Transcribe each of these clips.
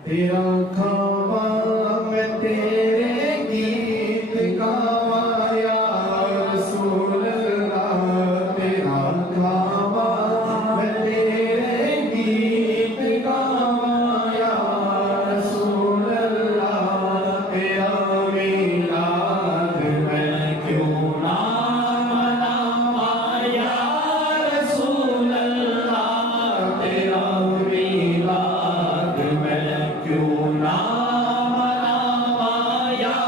तेरा खावा मैं तेरे गीत गावा या रसूल अल्लाह। तेरा खावा मैं तेरे गीत गावा या रसूल अल्लाह। तेरा मिलाद मैं क्यों ना मनावा या रसूल अल्लाह। तेरा मिलाद मैं क्यों ना मनावा या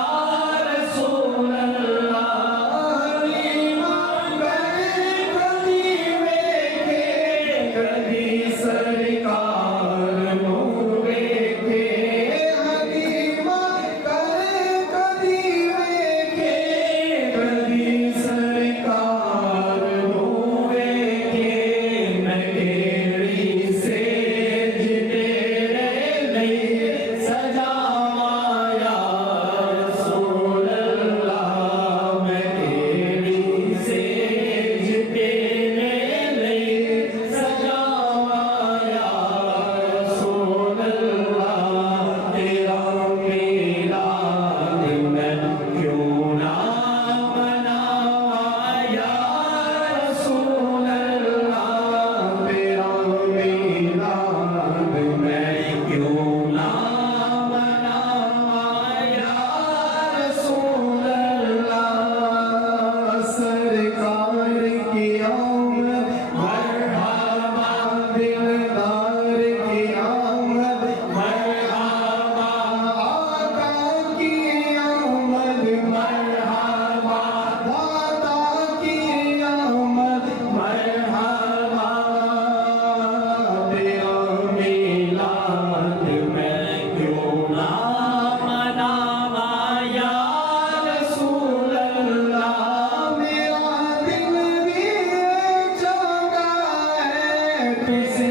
रसूल अल्लाह। ईमान करे कभी वेखे कभी सरकार नूं वेखे। ईमान करे कभी वेखे कभी सरकार नूं वेखे। मैं केड़ी सेज तेरे लिए सजावा या रसूल अल्लाह। मैं केड़ी सेज तेरे लिए सजावा या रसूल अल्लाह। तेरा मिलाद मैं क्यों ना मनावा या रसूल अल्लाह। तेरा मिलाद मैं क्यों ना मनावा या रसूल अल्लाह। सरकार की आमद मरहबा दिलदार की आमद मरहबा। आका की आमद मरहबा दाता की आमद मरहबा। तेरा मिलाद मैं क्यों ना मनावा या रसूल अल्लाह। मेरा दिल भी चंगा है तुझसे